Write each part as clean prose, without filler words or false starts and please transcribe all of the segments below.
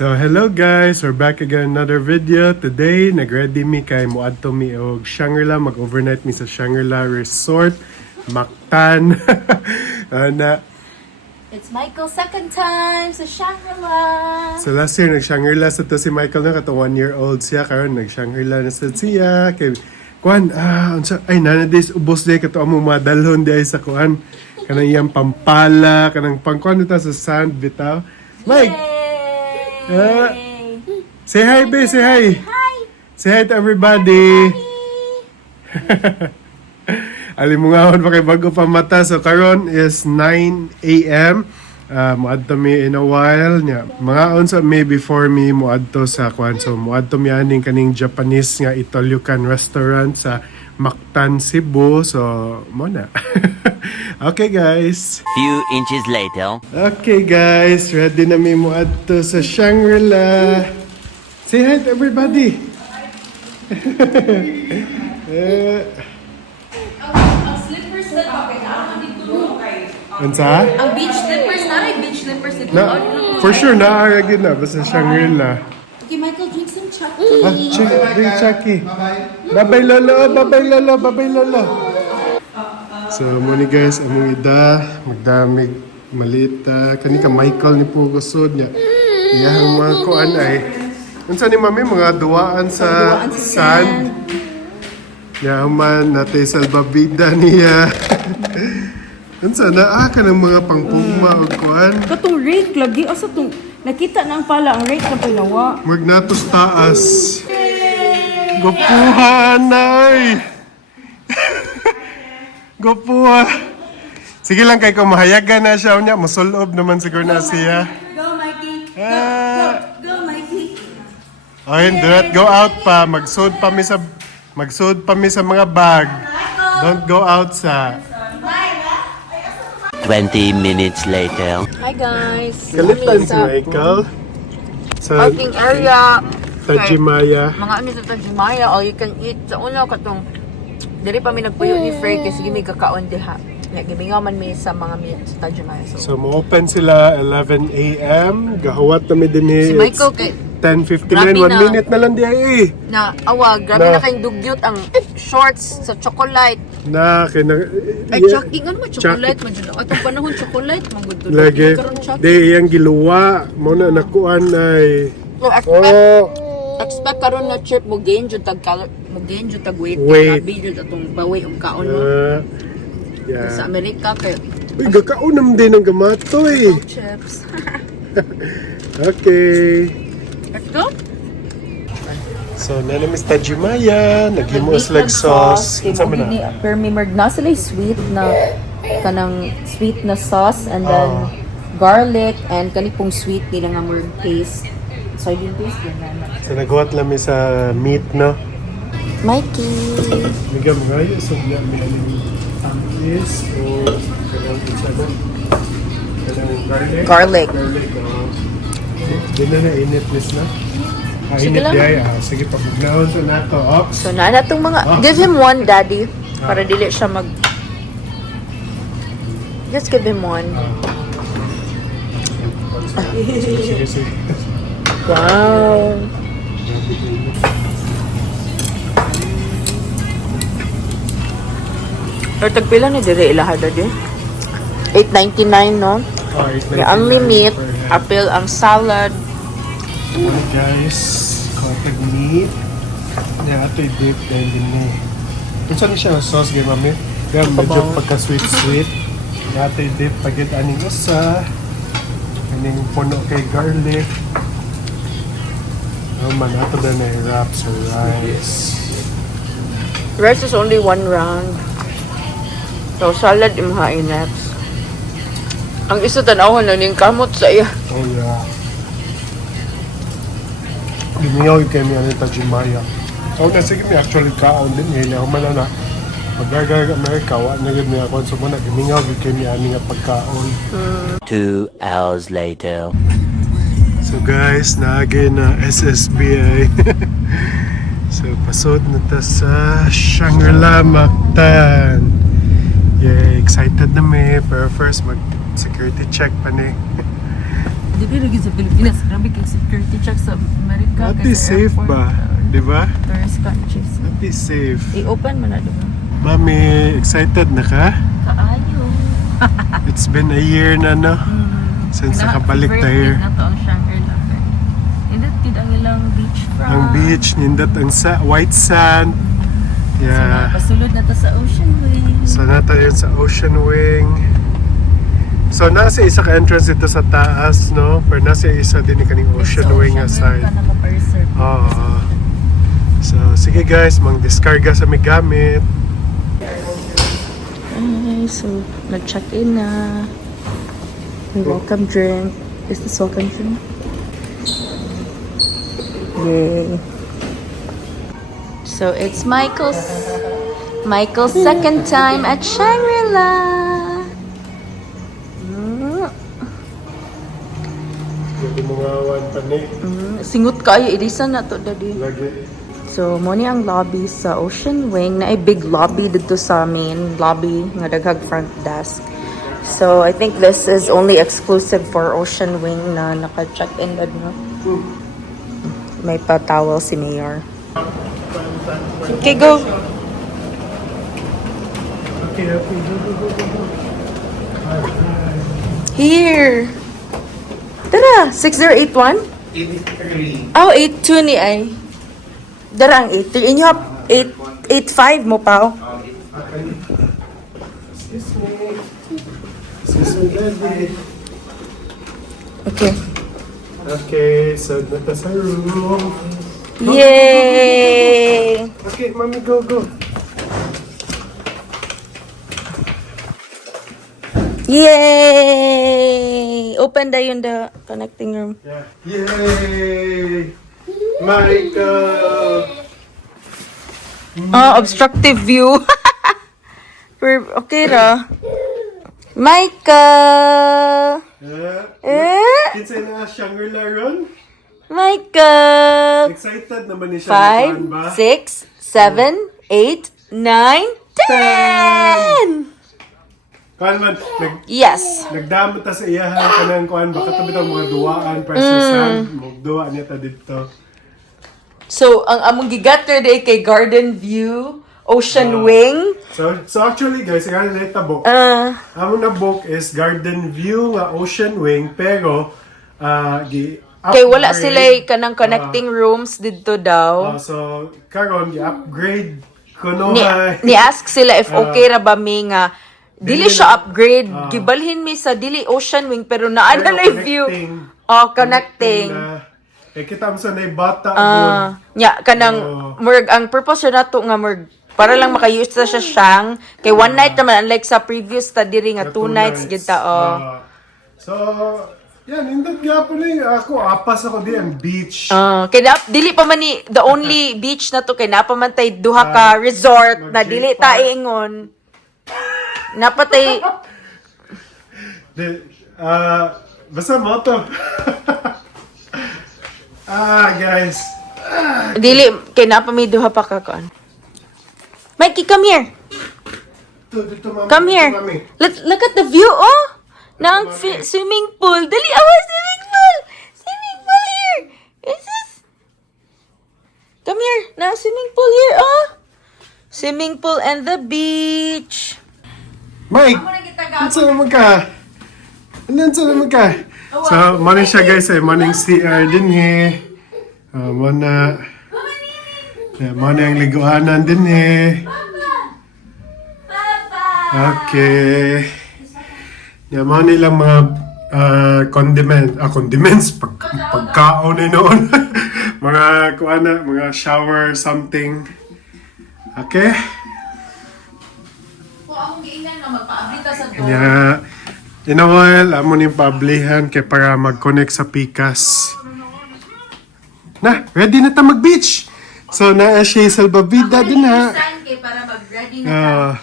So hello guys, we're back again another video. Today nagready mi kay muadto mi og Shangrila, mag-overnight mi sa Shangrila Resort, Mactan. Na It's Michael's second time sa Shangrila. so last year nag-Shangrila sa to si Michael na kato 1-year-old siya, karon nag-Shangrila na sa siya kay kuan ay nana days ubos day kato amo madalhon di ay sa kuan kanang iyang pampala kanang pangkuan ta sa sand bitaw. Mike. Say hi, babe. Say hi. Hi. Say hi to everybody. Alimungaon pa kay bago pa mata. So karon is 9 a.m. Muadto mi in a while nya. Mga unsa may before me muadto sa kwan. So muadto mi aning kaning Japanese nga Italian restaurant sa Mactan, Cebu. So mo na. Okay guys. Few inches later. Okay guys, ready na mi muadto sa Shangrila. Say hi to everybody. Ang slippers na Unsa? Ang beach slippers na rin. Beach slippers dito. Na, for sure naaragin na basta Shangrila. Okay, Michael, drink some chucky. Drink Chucky. Bye-bye lolo, bye-bye lolo, bye-bye lolo. So muna guys, among ida, magdamig malita. Kani ka Michael ni Pugosod niya. Iyahang mga kuan ay. Unsa ni mami mga duwaan sa sand. Yaman natay salbabida niya. Unsa na ka ng mga pangpugma o kuan. Katong rake lagi asa tong nakita na ang pala ang rake na pinawa. Magnatos taas. Gopuhan ay. Gopuha. Sige lang kay kumahayagan na siya unya, musulob naman siguro na siya. Go, Mikey. Go, Mikey. Ayun, do not go out pa. Magsud pa mi sa mga bag. Don't go out sa 20 minutes later. Hi guys. Kalitan si Michael sa Parking area. Tajimaya. Mga ano sa Tajimaya, all you can eat. Sa una katong diri pa mi nagpuyo ni Frey kasi gimi kakaon diha. Nagimingaw man mi sa mga meat sa Tajimaya. So mo-open sila 11 a.m. Gahuwat na mi din Si Michael kay 10:59, Grabe 1 na. minute na lang di ay. na grabe Na. na kayong dugyot ang shorts sa chocolate. Na kina Ay, chucky, ano man chocolate? Atong panahon chocolate, magud to. lagi. Di iyang giluwa mo na nakuan ay. Expect karon na trip mo gain jud tag weight. Weight. Grabe jud atong bawi ang kaon mo. Yeah. Sa Amerika kay Uy, gakaunam din ng gamatoy. chips. Okay. Let's go. So, nanamis Tajimaya, naghimos like sauce. Unsa man na? Per me na sila sweet na kanang sweet na sauce and then garlic and kani pong sweet nila nga more paste. Soybean paste din na. So, naghuwat lang mi sa meat, no? Mikey. Migam ngayon, so na mi aning tamis o kanang isa na. Kanang garlic. Garlic. Garlic, Di na init na. Sige Init lang. di ay. Sige, pabugnahon sa nato. Ops. So na natong mga give him one daddy para dili siya mag just give him one. Sige, sige. Wow. Or tagpila ni dire ilaha daddy? 8.99 no? Oh, Yung ang meat, apil ang salad. Hi guys, kotag meat. Yeah, ito yung dip dahil din eh. Kung saan siya ang sauce, gaya mami? Kaya medyo pagka-sweet-sweet. Yeah, ito yung dip, pagkat aning usa. Aning puno kay garlic. Oh man, ito na na-wrap sa rice. Rice is only one round. So salad imhain next. Ang isa tanawon na ning kamot sa iya. Oh yeah. Gimingaw yung kemi ano yung Tajimaya. So, sige mi actually kaon din. Ngayon ako man na. Pag-gargar Amerika, wa na yun niya ako. So, muna, gimingaw yung kemi ano nga pagkaon. 2 hours later. So guys, naagay na SSBI. So, pasod na ta sa Shangrila Mactan. Yeah, excited na mi. Pero first, mag-security check pa ni. Dili lagi sa Pilipinas. Grabe kay security check sa Amerika. Ati safe ba? Di ba? Tourist countries. Ati safe. I-open mo na, di ba? Mami, excited na ka? Kaayo. It's been a year na, no? Since nakabalik tayo. Na to ang Shangrila. Nindot kid ang ilang beachfront. Ang beach, nindot ang white sand. Yeah. Pasulod na to sa ocean wing. So nata yun sa ocean wing. So nasa isa ka entrance dito sa taas, no? Pero nasa isa din kaning ocean wing aside. Ka na ma-preserve. Oo. So sige guys, mang-discarga sa may gamit. Okay, so nag-check-in na. May welcome drink. Is this welcome drink? Yay. So it's Michael's second time at Shangrila. Pwede mo nga one panik. Singut kayo, ilisan na to daddy. Lagi. So, mo ni ang lobby sa Ocean Wing. Na ay big lobby dito sa main lobby nga daghag front desk. So, I think this is only exclusive for Ocean Wing na naka-check-in dad no. May pa-towel si Mayor. Okay, go. Okay, go. Here. Tara, 6081? 83. Oh, 82 ni ay. Dara ang 83. Inyo 885 mo pa. Excuse me, Daddy. Okay. Okay, so nata sa room. Yay! Okay, Mami, go. Yay! Open dayon the connecting room. Yeah. Yay! Michael! Obstructive view. Okay ra. Michael! Kinsa na Shangrila ron? Michael! Excited naman ni siya. 5, 6, 7, 8, 9, 10! Kuan man, Yes. nagdamot ta sa iyahan kanang kuan baka to bitang mga duwaan para sa sand, magduwa niya ta dito. So, ang among gigatter day kay Garden View, Ocean Wing. So actually guys, ang neta book. Among na book is Garden View nga Ocean Wing pero Kay wala sila kanang connecting rooms dito daw. so karon gi-upgrade kuno Ni ask sila if okay ra ba mi nga dili siya upgrade, gibalhin mi sa dili Ocean Wing pero naa na view. Connecting. Kita mo sa na bata Nya kanang murag ang purpose na to nga murag para lang maka-use sa siya siyang kay one night naman unlike sa previous study ring nga 2 nights gyud ta So yan, indot gyapon ni ako apas ako di ang beach. Kay dili pa man ni the only beach na to kay napamantay duha ka resort na dili ta ingon. Napatay basta mo to. Guys. dili kay napami duha pa ka kuan. Mikey, come here. Dito, Mami. Come here. Dito, Mami. Look at the view, oh! Nang swimming pool. Dali, swimming pool! Swimming pool here! Is this? Come here. Nang swimming pool here, oh! Swimming pool and the beach. Mike! Nansa naman ka? Nansa naman ka? So, morning siya guys ay morning CR din eh. Morning ang liguanan din eh. Okay. Yan mga nilang mga condiments, pagkaon na noon. Mga kuana, mga shower something. Okay? Kanya, in a while, amo ni pablihan kay para mag-connect sa Pikas. Na, ready na ta mag-beach. So, na siya salbabida din ha. Para mag-ready na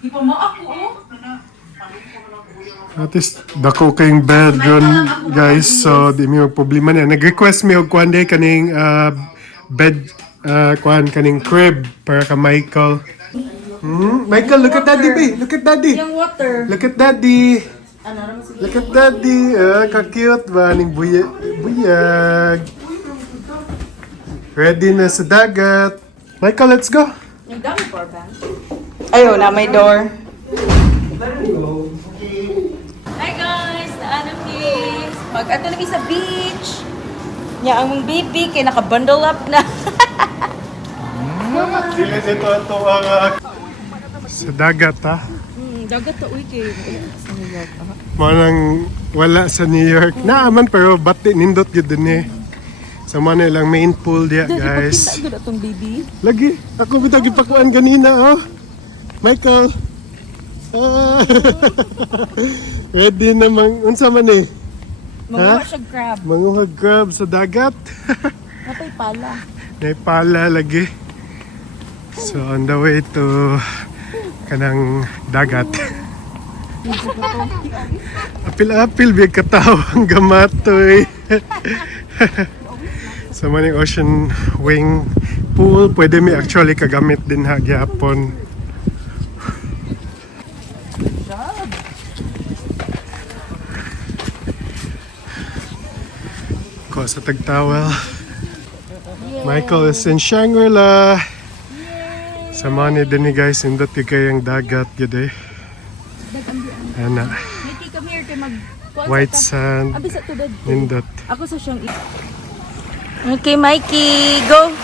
Ipo mo ako, At least, dako kayong bedroom, guys. So, di mo problema niya. Nag-request mi og kuan day kaning bed, kaning crib para ka Michael. Michael, look at daddy, babe. Look at daddy. Yung water. Look at daddy. Look at daddy. Ka-cute ba? Ning buyag. Ready na sa dagat. Michael, let's go. Yung dami power bank. Ayaw na, may door. Hi guys! Naano kids? Mag-ato na sa beach. Nya ang mong baby, kay naka-bundle up na. Sila dito ito ang sa dagat ha. Dagat to uy kay sa New York. Manang wala sa New York. Naaman pero bati nindot yun din eh. Sa mana lang main pool diya guys. Kita atong baby. Lagi, ako bitag ipakuan kanina oh. Michael. Ah. Ready namang unsa man eh. Manguha siya crab. Manguhag crab sa dagat. Napay pala. May pala lagi. So on the way to kanang dagat. Apil-apil biyag kataw ang gamatoy. Sa maning ocean wing pool, pwede mi actually kagamit din ha gyapon. Ko sa tagtawel. Michael is in Shangrila. Sama ni din ni guys, indot kayang dagat yun eh. Ana, Nikki, come here kay mag... white sand, Abi sa tudad. nindot. Ako sa siyang Okay, Mikey, go.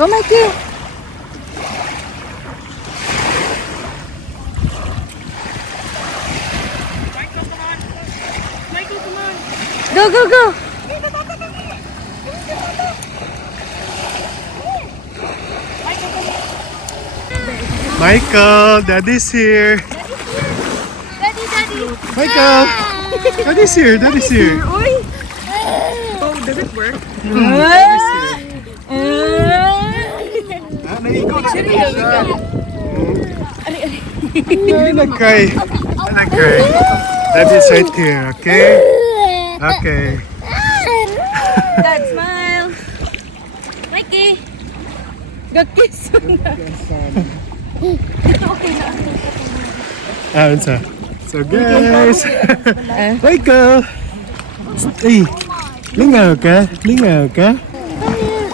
Go, Mikey. Go, go, go. Michael, daddy's here. Daddy, daddy! Michael, daddy's here, daddy's here. Uy! Oh, does it work? Ay, nag-cry. Nag-cry. Daddy's right here, okay? Okay. Dad, smile! Mikey! Gag-kiss na. Unsa? So guys, Michael! Ay, lingaw ka? Lingaw ka?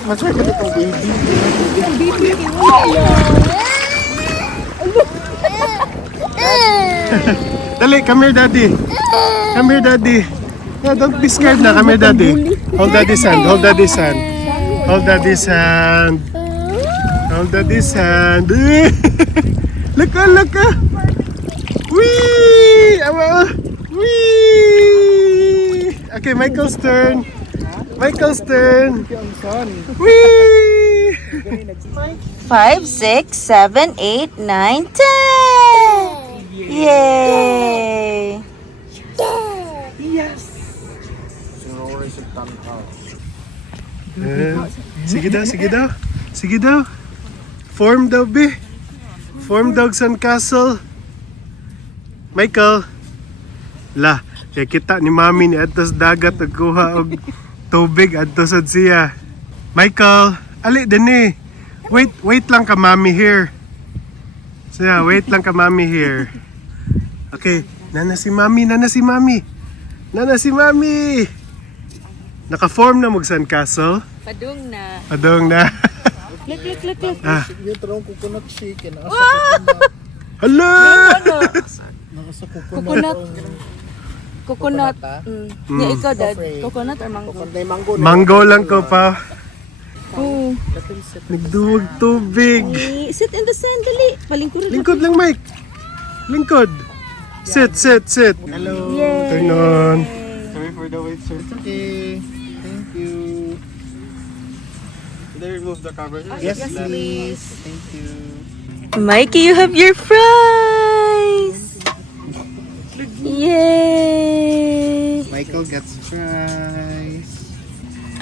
Masway ka itong baby. Dali, come here daddy. Come here daddy. Yeah, don't be scared na. Come here daddy. Hold daddy's hand. Hold daddy's hand. Hold daddy's hand. Hold daddy's hand. Look ah, look ah. Wee! Awa! Wee! Okay, Michael's turn. Michael's turn. Wee! 5, 6, 7, 8, 9, 10. Yay! Sige daw, sige daw. Sige daw. Form daw, be. Form daw sa castle. Michael. La, kaya kita ni mami ni atos dagat nagkuha og tubig adto sad siya. Michael, ali din eh. Wait lang ka mami here. Siya, wait lang ka mami here. Okay, nana si mami, nana si mami. Nana si mami. Naka-form na mag sandcastle. Padung na. Padong na. Look, look, look, look. Ah. Yung tarong coconut shake and Hala! Coconut. Coconut. Yeah, ikaw, Dad. Coffee. Coconut or mango? May mango. Mango lang ko pa. Oh. Nagduwag tubig. Sit in the sand, dali. Palingkuran. Lingkod lang, Mike. Lingkod. Sit, sit, sit. Hello. Yay. Turn on. Sorry for the wait, sir. It's okay. Thank you. Did I remove the cover? Yes, please. Thank you. Mikey, you have your fries! Yay! Michael gets fries.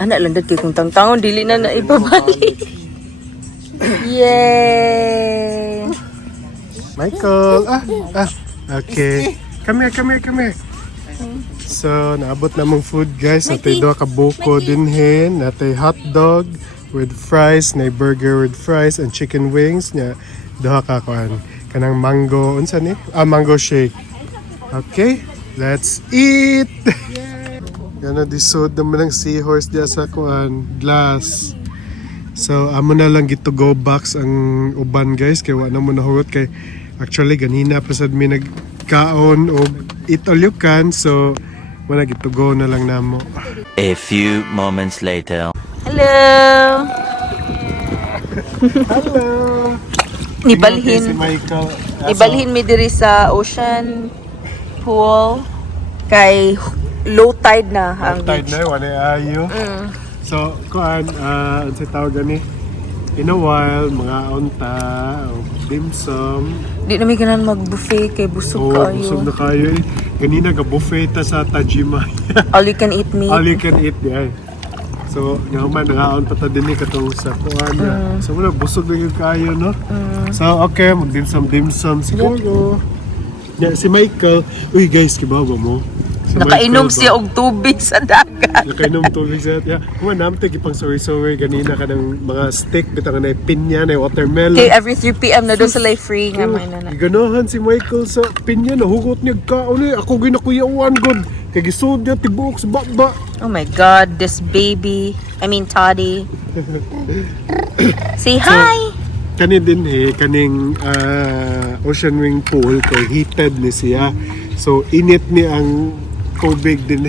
Anak lang dad kay kung tangtangon dili na naibabalik. Yay! Michael. Okay. Come here, come here, come here. So, naabot namang food guys. Natay doha ka buko dinhi, natay hotdog, with fries, na burger with fries and chicken wings nya duha ka kuan kanang mango unsa ni? Mango shake. Okay, let's eat. Yan na disod naman ng seahorse diya sa kuan glass. So amo na lang gito go box ang uban guys kay wa na mo nahurot kay actually ganina pa sad mi nagkaon og eat all you can so wala gito go na lang namo. A few moments later. Hello! Hello. Nibalhin. Si Michael. Ibalhin mi diri sa ocean pool kay low tide na ang Tide beach. na wala ayo. So kuan sa tawag gani in a while mga unta o dim sum. Di na mi ganan mag-buffet kay busog kayo. Busog na kayo eh. Ganina ga buffet ta sa Tajima. All you can eat meat. All you can eat yeah. So nga man nangaon pa ta dinhi katong sa kuan. So wala busog na gyud kayo no. So okay mag dim sum siguro. Yeah, si Michael, uy guys, kibawa mo. Si Nakainom Michael, siya og tubig sa dagat. Nakainom tubig sa yeah. Kung namte gipang sorry ganina kanang mga steak bitang na pinya na watermelon. Okay, every 3 p.m. na doon sila free nga may nana. Ganahan si Michael sa pinya nahugot niya kaon eh. Ako ginakuyawan god. Kay gisud niya tibuok sa baba. Oh my god, this baby. I mean Toddy. Say hi! Kani din kaning ocean wing pool kay heated ni siya. So init ni ang tubig din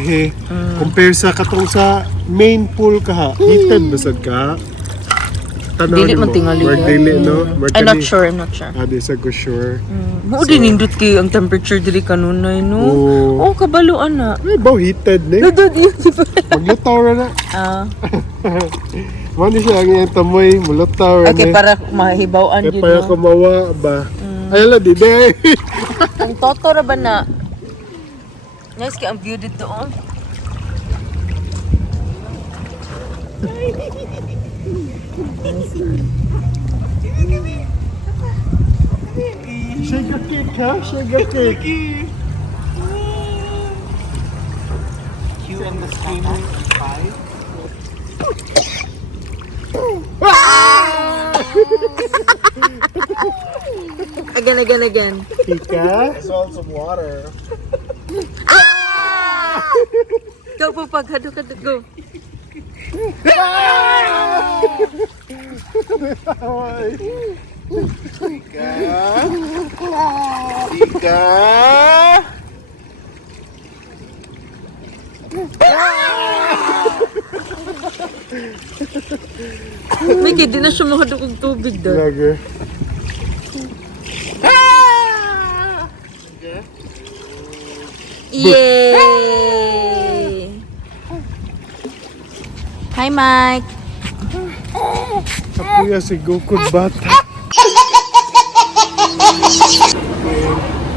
compare sa katong sa main pool ka heated basad ka. Tanaw Dili mo, man tingali. Mark dili no. Mark I'm not kani- sure. Di sa ko sure. Mo din nindot kay ang temperature dili kanunay no. Oo. Oh, kabaluan na. Ay, baw heated ni. Dudod yun. Maglutaw ra na. Ah, Mano siya ang iyang tamoy, mulutaw ra okay, ni. para mahibawan Kaya yun. para No? kumawa ba. Ay, ala, di de. Ang toto ra ba na? Nice kay ang view dito. Oh. Shake a cake, ha? Shake a cake. Q and the screamer 5. Again. Kika? Salt some water. Go, pag hadok. Go. Ika. May di na siya mahadok og tubig daw. Lagi. Yay! Hi, Mike. Kapuya si Gokod Bata.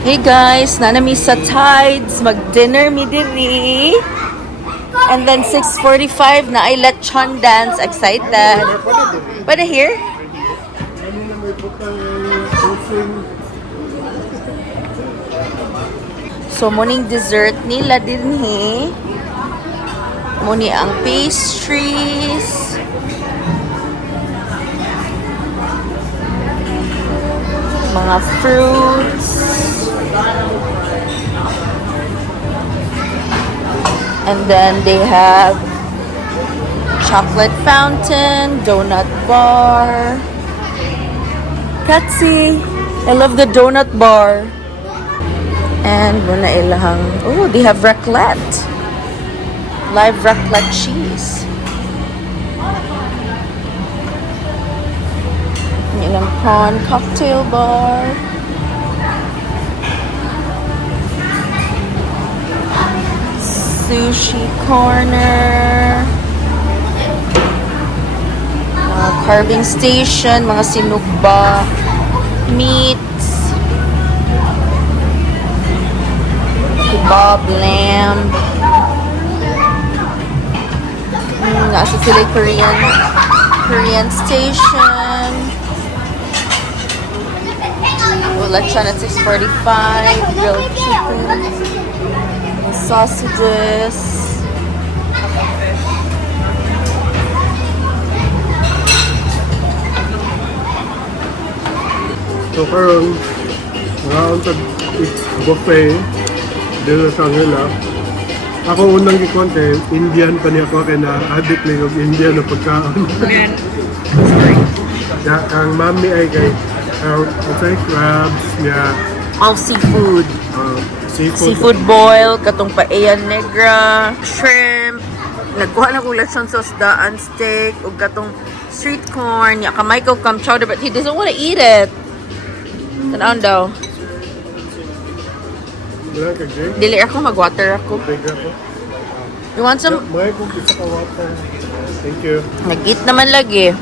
Hey guys, nanami sa Tides, mag-dinner mi diri. And then 6:45 na I let Chon dance, excited. Pwede here? So morning dessert nila dinhi. Muni ang pastries. Mga fruits. And then they have chocolate fountain, donut bar. Patsy, I love the donut bar. And muna ilahang, oh, they have raclette. Live raclette cheese. Ilang prawn cocktail bar. Sushi corner. Carving station, mga sinugba. Meats. Kebab, lamb. Nasa sila Korean station. Lechon at 6:45. Grilled chicken. Sausages. So karon mga untag buffet dito sa Shangrila. Ako unang gikon kay Indian pa niya ako kay na-addict na yung Indian na pagkaon. Ya, ang mami ay kay crabs niya. All seafood. Seafood boil, katong paella negra, shrimp. Nagkuha na kong lechon sauce daan steak, ug katong street corn. Ya, kamay ko come chowder, but he doesn't want to eat it. Tanaon daw. Wala ka, Jay? Dili ako, mag-water ako. Thank you. You want some? May kong isa ka water. Thank you. Nag-eat naman lagi.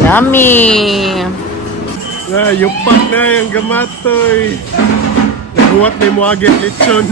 Yummy! Yupak na yung gamatoy. Nagbuhat na yung muagit lechon.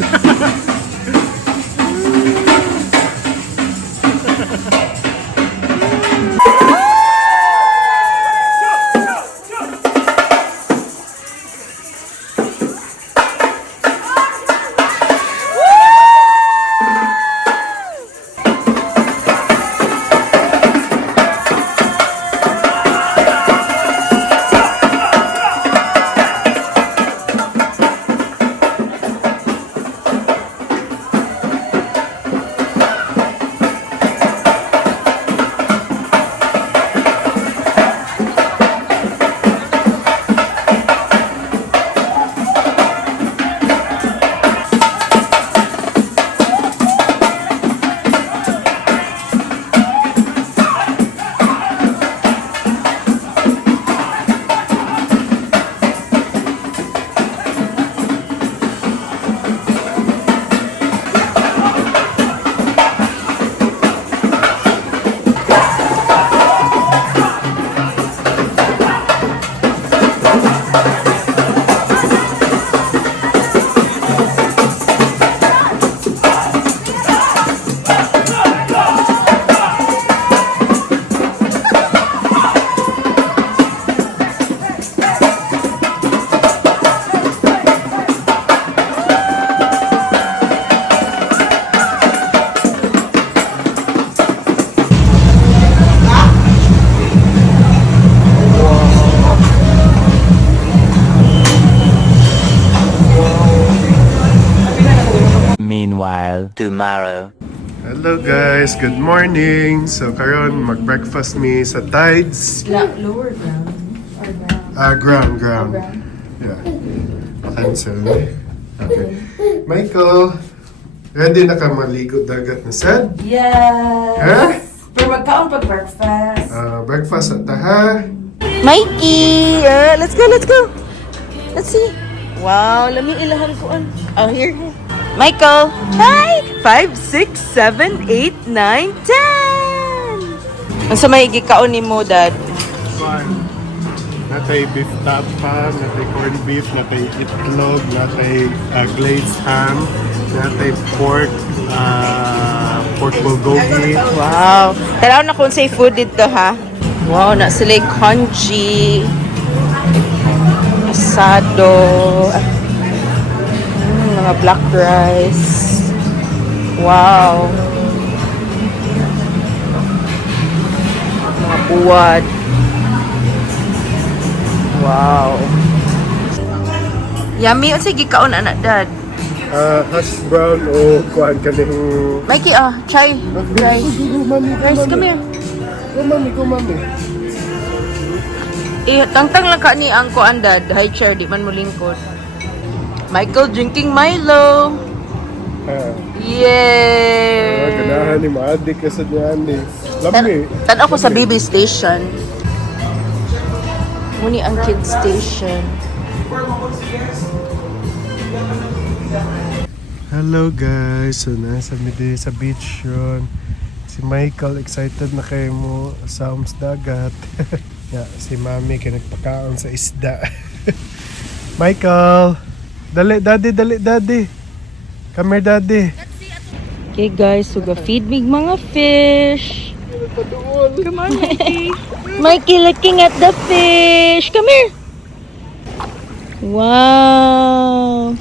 Meanwhile, tomorrow. Hello guys, good morning. So karon mag-breakfast me sa Tides. Lower ground. Or ground. Ground. Yeah. Cancel. Okay. Michael, ready na ka maligo dagat na sad? Yes! Ha? Pero magkaon pag breakfast. Breakfast at ha? Mikey! Let's go! Let's see. Wow, let me ilahan ko on. Oh, here. Michael! Hi! 5, 6, 7, 8, 9, 10! Ang sa may gikaon ni mo, Dad? Natay beef tapa, natay corned beef, natay itlog, natay glazed ham, natay pork bulgogi. Wow! Taraw na kung say food dito, ha? Wow, na sila congee, asado, mga black rice. Wow! Mga puwad. Wow! Yummy! Unsa gikaon anak, Dad? Hash brown o kuhan ka ning... Mikey, try rice. Rice, come here. Go mami. Tangtang lang ka ni ang kuan, Dad. High chair, di man mo lingkod. Michael drinking Milo. Yay! Ganahan ni maadik ka sa niyan ni. Lami. Tanaw ko sa baby station. Muni ang kids station. Hello guys, so nasa midi sa beach yun. Si Michael excited na kayo mo sa dagat. Yeah, si Mami kaya nagpakaon sa isda. Michael! Dali, daddy! Come here, daddy! Okay guys, so feed me mga fish. Come on, Mikey. Mikey looking at the fish. Come here. Wow.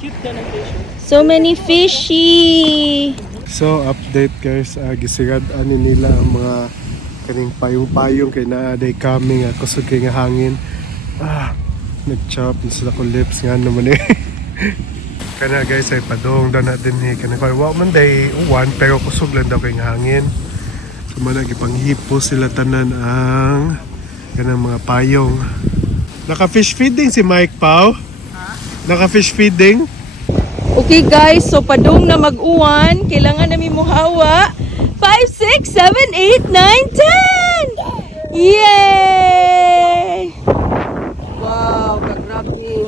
So many fishy. So, update guys, gisigad-an nila ang mga kaning payong-payong kay na day coming kusog kay nga hangin. Nag-chop sa ko lips nga naman eh. Kana guys ay padong daw natin eh. Kana ko wa man day uwan pero kusog lang daw kay hangin. Sumana gipanghipo sila tanan ang kanang mga payong. Naka-fish feeding si Mike Pau. Naka-fish feeding. Okay guys, so padong na mag-uwan. Kailangan namin muhawa. 5, 6, 7, 8, 9, 10! Yay! Wow, kagrabe.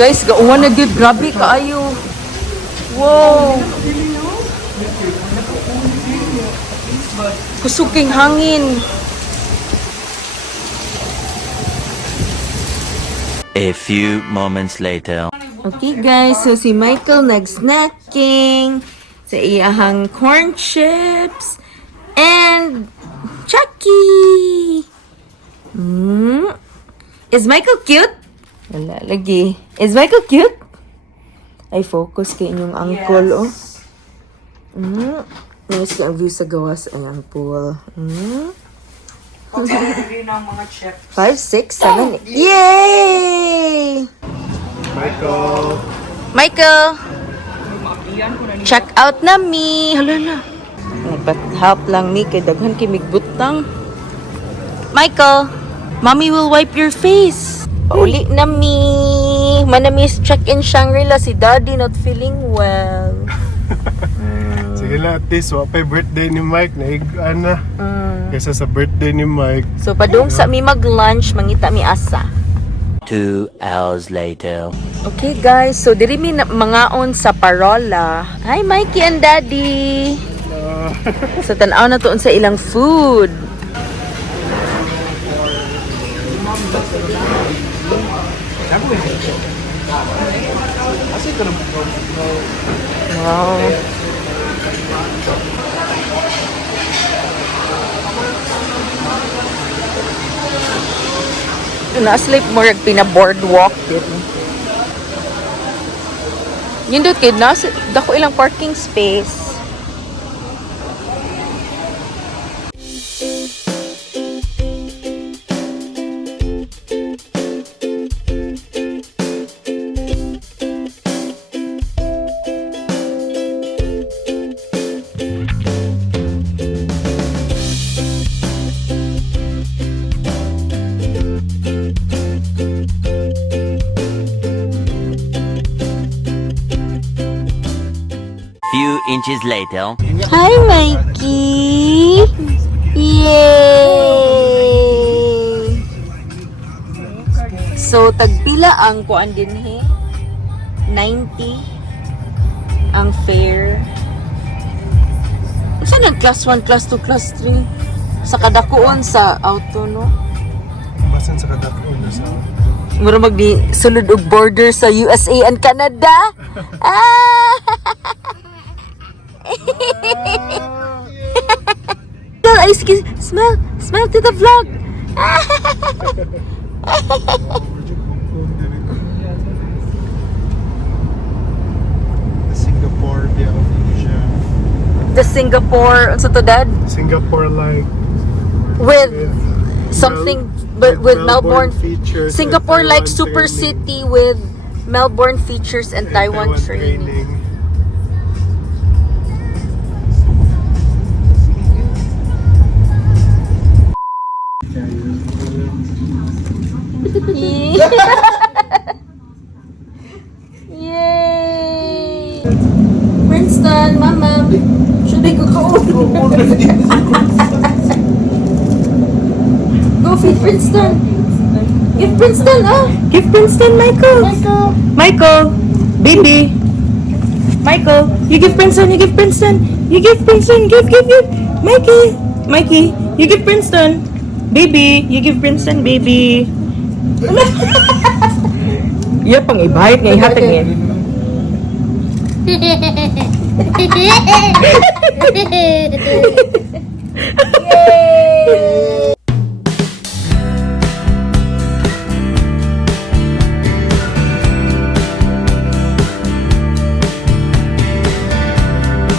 Guys, gauwan na good. Grabe kaayo. Wow. Kusuking hangin. A few moments later. Okay guys, so si Michael nag-snacking sa iyahang corn chips and Chucky. Is Michael cute? Wala lagi. Is Michael cute? Ay, focus kay inyong uncle, oh. Nice ka ang view sa gawas ay ang pool. Review ng mga chef. 5, 6, 7, 8. Yay! Michael! Check out na mi! Hala. But help lang mi kay daghan kay migbutang. Michael! Mommy will wipe your face. Pauli na mi. Manamis check in Shangrila si Daddy not feeling well. Sige lang, at least wapay birthday ni Mike na kaysa sa birthday ni Mike. So padung sa mi mag-lunch mangita mi asa. 2 hours later. Okay guys, so diri mi mangaon sa Parola. Hi Mikey and Daddy. So tan-aw na tuon sa ilang food. Wow. Na-sleep mo rin pina-boardwalk din. Yun doon kid, dako ilang parking space. Few inches later. Hi, Mikey! Yay! So, tagpila ang kuan din he? 90 ang fare. Saan ang class 1, class 2, class 3? Sa kadakuon sa auto, no? Basan sa kadakon na sa Mura magdi sulod og border sa USA and Canada. Ah! Ice kiss. Smile to the vlog. Singapore, the of Asia. The Singapore, unsa to dad? Singapore like With something but with Melbourne features. Singapore and like Taiwan super training. city with Melbourne features and Taiwan training. Yay! Princeton, Mama, should I go home? Go feed Princeton. Give Princeton, give Princeton, Michael. Michael, baby. Michael, you give Princeton, you give Princeton. You give Princeton, give. Mikey, you give Princeton. Baby, you give Princeton, baby. Iya pang ibahit nga ihatag niya. Yay!